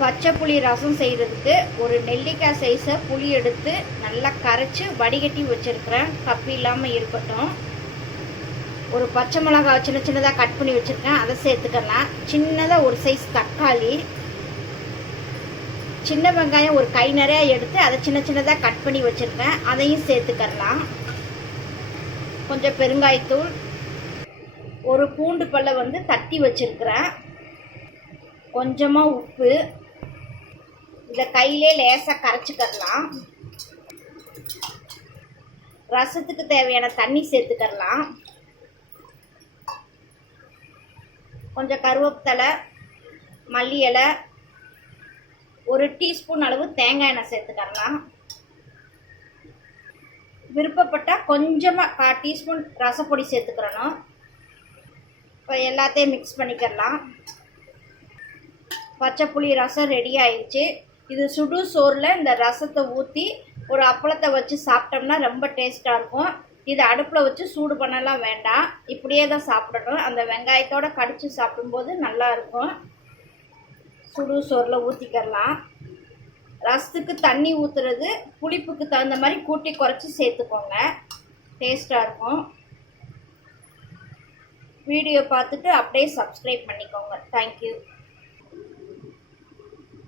பச்சை புளி ரசம் செய்கிறதுக்கு ஒரு நெல்லிக்காய் சைஸை புளி எடுத்து நல்லா கரைச்சி வடிகட்டி வச்சுருக்கிறேன். கப்பி இல்லாமல் இருக்கட்டும். ஒரு பச்சை மிளகாய் சின்ன சின்னதாக கட் பண்ணி வச்சுருக்கேன். அதை சேர்த்துக்கலாம். சின்னதாக ஒரு சைஸ் தக்காளி. சின்ன வெங்காயம் ஒரு கை நிறையா எடுத்து அதை சின்ன சின்னதாக கட் பண்ணி வச்சுருக்கேன். அதையும் சேர்த்துக்கலாம். கொஞ்சம் பெருங்காயத்தூள். ஒரு பூண்டு பல்லை வந்து தட்டி வச்சுருக்கிறேன். கொஞ்சமாக உப்பு. இதை கையிலே லேசாக கரைச்சிக்கிறலாம் ரசத்துக்கு தேவையான தண்ணி சேர்த்துக்கிறலாம் கொஞ்சம் கருவேப்பிலை மல்லி இலை ஒரு டீஸ்பூன் அளவு தேங்காய் எண்ணெய் சேர்த்துக்கலாம் விருப்பப்பட்டால் கொஞ்சமாக கா டீஸ்பூன் ரசப்பொடி சேர்த்துக்கிறணும். இப்போ எல்லாத்தையும் மிக்ஸ் பண்ணிக்கிறலாம் பச்சை புளி ரசம் ரெடி ஆயிடுச்சு. இது சுடு சோறில் இந்த ரசத்தை ஊற்றி ஒரு அப்பளத்தை வச்சு சாப்பிட்டோம்னா ரொம்ப டேஸ்ட்டாக இருக்கும். இது அடுப்பில் வச்சு சூடு பண்ணலாம் வேண்டாம். இப்படியே தான் சாப்பிடணும். அந்த வெங்காயத்தோடு கடிச்சு சாப்பிடும்போது நல்லாயிருக்கும் சுடு சோறில் ஊற்றிக்கிறலாம் ரசத்துக்கு தண்ணி ஊற்றுறது புளிப்புக்கு தகுந்த மாதிரி கூட்டி குறைச்சி சேர்த்துக்கோங்க. டேஸ்ட்டாக இருக்கும். வீடியோ பார்த்துட்டு அப்படியே சப்ஸ்கிரைப் பண்ணிக்கோங்க. தேங்க்யூ